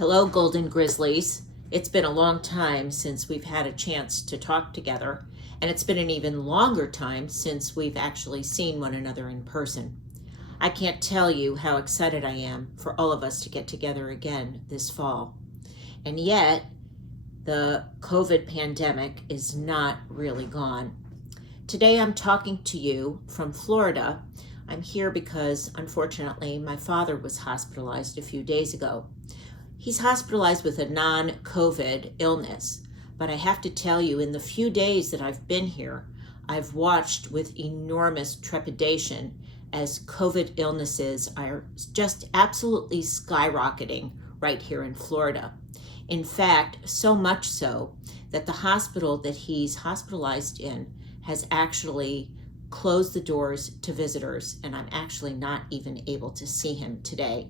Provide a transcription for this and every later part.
Hello, Golden Grizzlies. It's been a long time since we've had a chance to talk together, and it's been an even longer time since we've actually seen one another in person. I can't tell you how excited I am for all of us to get together again this fall. And yet, the COVID pandemic is not really gone. Today I'm talking to you from Florida. I'm here because, unfortunately, my father was hospitalized a few days ago. He's hospitalized with a non-COVID illness, but I have to tell you, in the few days that I've been here, I've watched with enormous trepidation as COVID illnesses are just absolutely skyrocketing right here in Florida. In fact, so much so that the hospital that he's hospitalized in has actually closed the doors to visitors, and I'm actually not even able to see him today.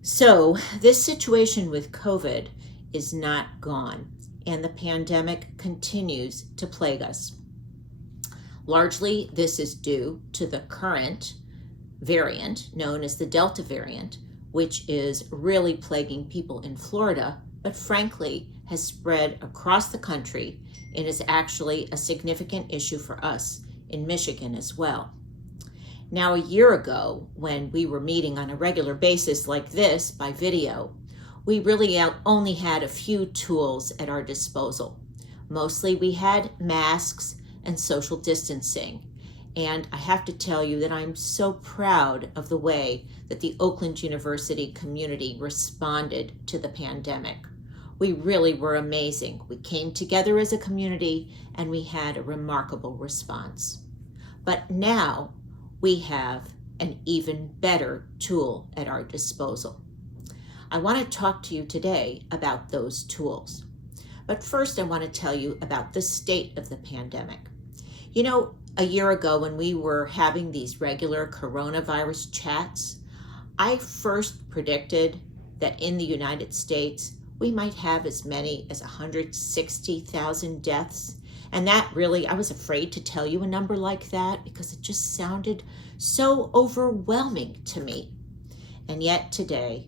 So this situation with COVID is not gone, and the pandemic continues to plague us. Largely, this is due to the current variant known as the Delta variant, which is really plaguing people in Florida, but frankly has spread across the country and is actually a significant issue for us in Michigan as well. Now, a year ago, when we were meeting on a regular basis like this by video, we really only had a few tools at our disposal. Mostly we had masks and social distancing. And I have to tell you that I'm so proud of the way that the Oakland University community responded to the pandemic. We really were amazing. We came together as a community and we had a remarkable response. But now, we have an even better tool at our disposal. I want to talk to you today about those tools. But first, I want to tell you about the state of the pandemic. You know, a year ago when we were having these regular coronavirus chats, I first predicted that in the United States, we might have as many as 160,000 deaths. And that really, I was afraid to tell you a number like that because it just sounded so overwhelming to me. And yet today,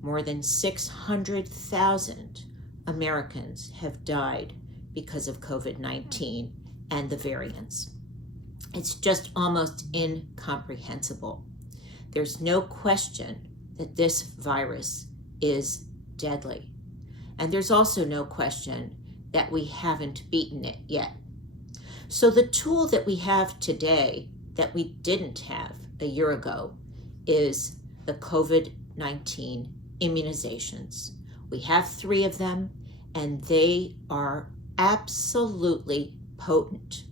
more than 600,000 Americans have died because of COVID-19 and the variants. It's just almost incomprehensible. There's no question that this virus is deadly. And there's also no question that we haven't beaten it yet. So the tool that we have today that we didn't have a year ago is the COVID-19 immunizations. We have 3 of them, and they are absolutely potent.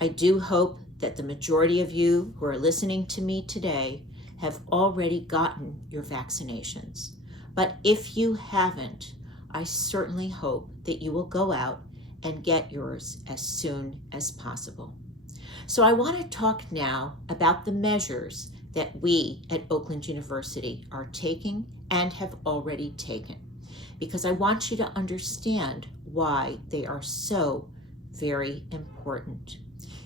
I do hope that the majority of you who are listening to me today have already gotten your vaccinations. But if you haven't, I certainly hope that you will go out and get yours as soon as possible. So I want to talk now about the measures that we at Oakland University are taking and have already taken, because I want you to understand why they are so very important.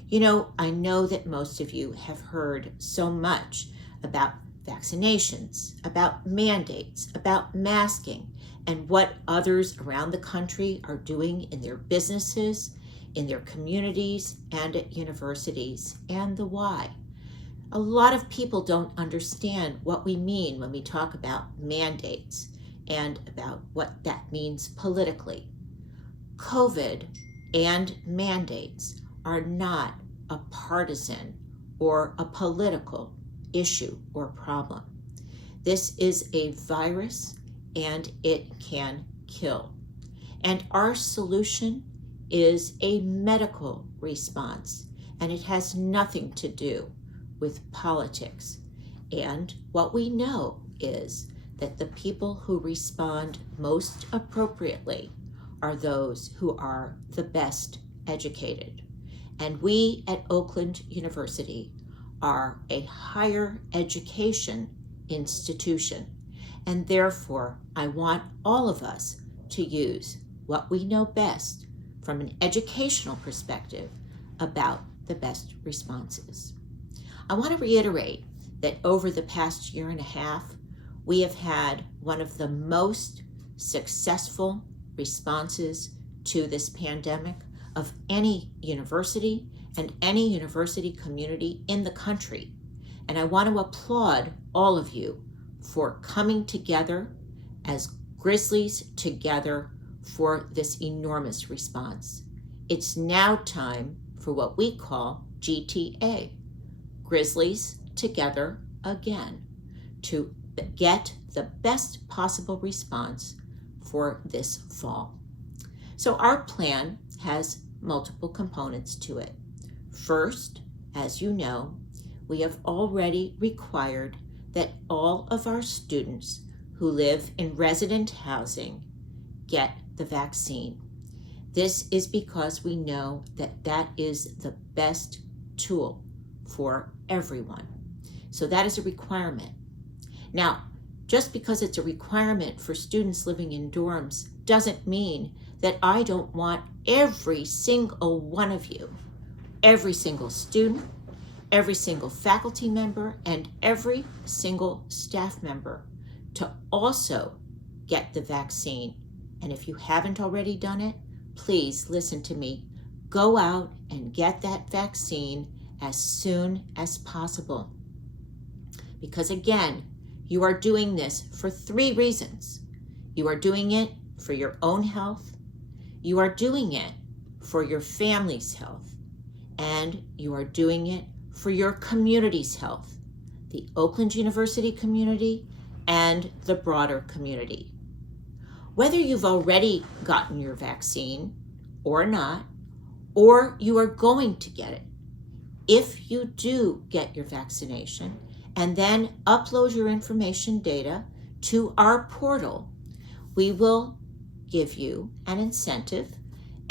You know, I know that most of you have heard so much about vaccinations, about mandates, about masking, and what others around the country are doing in their businesses, in their communities, and at universities, and the why. A lot of people don't understand what we mean when we talk about mandates and about what that means politically. COVID and mandates are not a partisan or a political issue or problem. This is a virus and it can kill. And our solution is a medical response, and it has nothing to do with politics. And what we know is that the people who respond most appropriately are those who are the best educated. And we at Oakland University are a higher education institution. And therefore, I want all of us to use what we know best from an educational perspective about the best responses. I want to reiterate that over the past year and a half, We have had one of the most successful responses to this pandemic of any university and any university community in the country. And I want to applaud all of you for coming together as Grizzlies together for this enormous response. It's now time for what we call GTA, Grizzlies Together Again, to get the best possible response for this fall. So our plan has multiple components to it. First, as you know, we have already required that all of our students who live in resident housing get the vaccine. This is because we know that that is the best tool for everyone. So that is a requirement. Now, just because it's a requirement for students living in dorms doesn't mean that I don't want every single one of you, every single student, every single faculty member, and every single staff member to also get the vaccine. And if you haven't already done it, please listen to me. Go out and get that vaccine as soon as possible. Because again, you are doing this for 3 reasons. You are doing it for your own health, you are doing it for your family's health, and you are doing it for your community's health, the Oakland University community and the broader community. Whether you've already gotten your vaccine or not, or you are going to get it, if you do get your vaccination and then upload your information data to our portal, we will give you an incentive,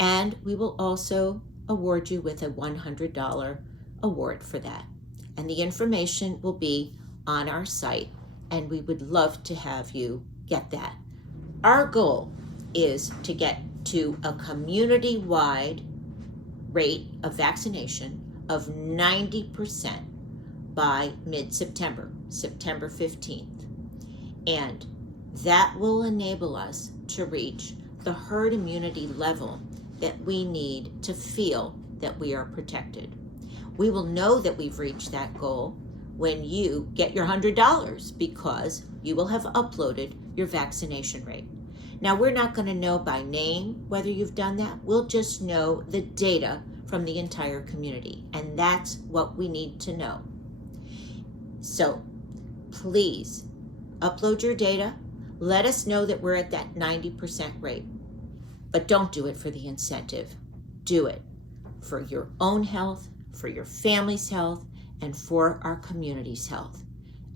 and we will also award you with a $100 award for that. And the information will be on our site, and we would love to have you get that. Our goal is to get to a community-wide rate of vaccination of 90% by mid-September, September 15th. And that will enable us to reach the herd immunity level that we need to feel that we are protected. We will know that we've reached that goal when you get your $100 because you will have uploaded your vaccination rate. Now, we're not going to know by name whether you've done that. We'll just know the data from the entire community, and that's what we need to know. So please upload your data. Let us know that we're at that 90% rate, but don't do it for the incentive. Do it for your own health, for your family's health, and for our community's health.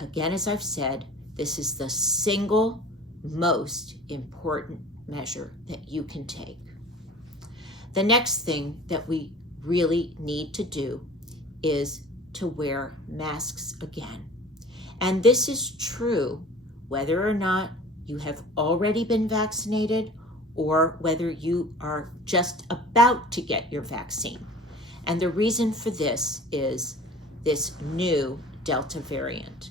Again, as I've said, this is the single most important measure that you can take. The next thing that we really need to do is to wear masks again. And this is true whether or not you have already been vaccinated or whether you are just about to get your vaccine. And the reason for this is this new Delta variant.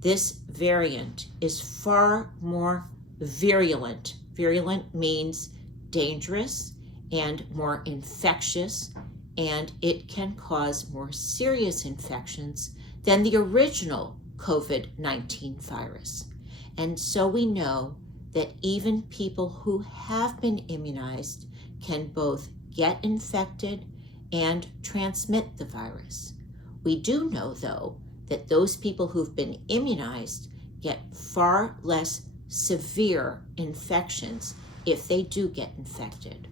This variant is far more virulent. Virulent means dangerous and more infectious, and it can cause more serious infections than the original COVID-19 virus. And so we know that even people who have been immunized can both get infected and transmit the virus. We do know, though, that those people who've been immunized get far less severe infections if they do get infected.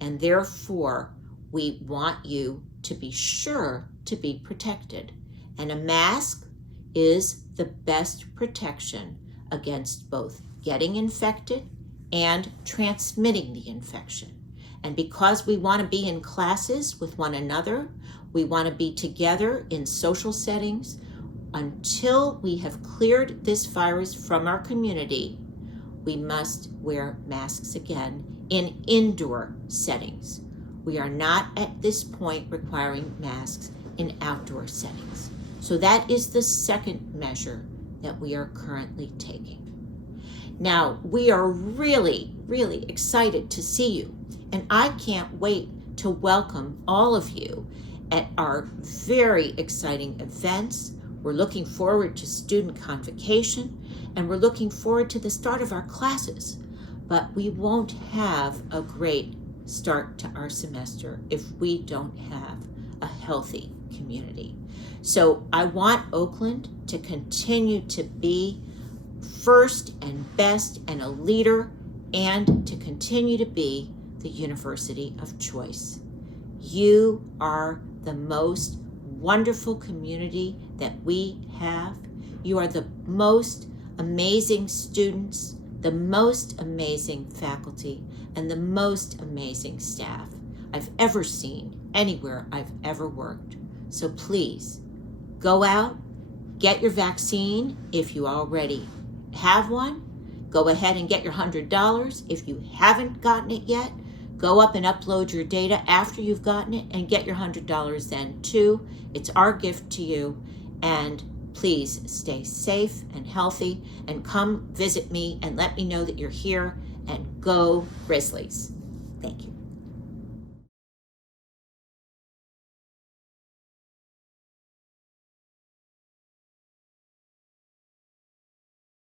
And therefore, we want you to be sure to be protected. And a mask is the best protection against both getting infected and transmitting the infection. And because we want to be in classes with one another, we want to be together in social settings, until we have cleared this virus from our community, we must wear masks again in indoor settings. We are not at this point requiring masks in outdoor settings. So that is the second measure that we are currently taking. Now, we are really, really excited to see you, and I can't wait to welcome all of you at our very exciting events. We're looking forward to student convocation, and we're looking forward to the start of our classes. But we won't have a great start to our semester if we don't have a healthy community. So I want Oakland to continue to be first and best and a leader, and to continue to be the university of choice. You are the most wonderful community that we have. You are the most amazing students, the most amazing faculty, and the most amazing staff I've ever seen anywhere I've ever worked. So please go out, get your vaccine if you already have one. Go ahead and get your $100. If you haven't gotten it yet, go up and upload your data after you've gotten it and get your $100 then too. It's our gift to you. And please stay safe and healthy, and come visit me and let me know that you're here, and go Grizzlies. Thank you.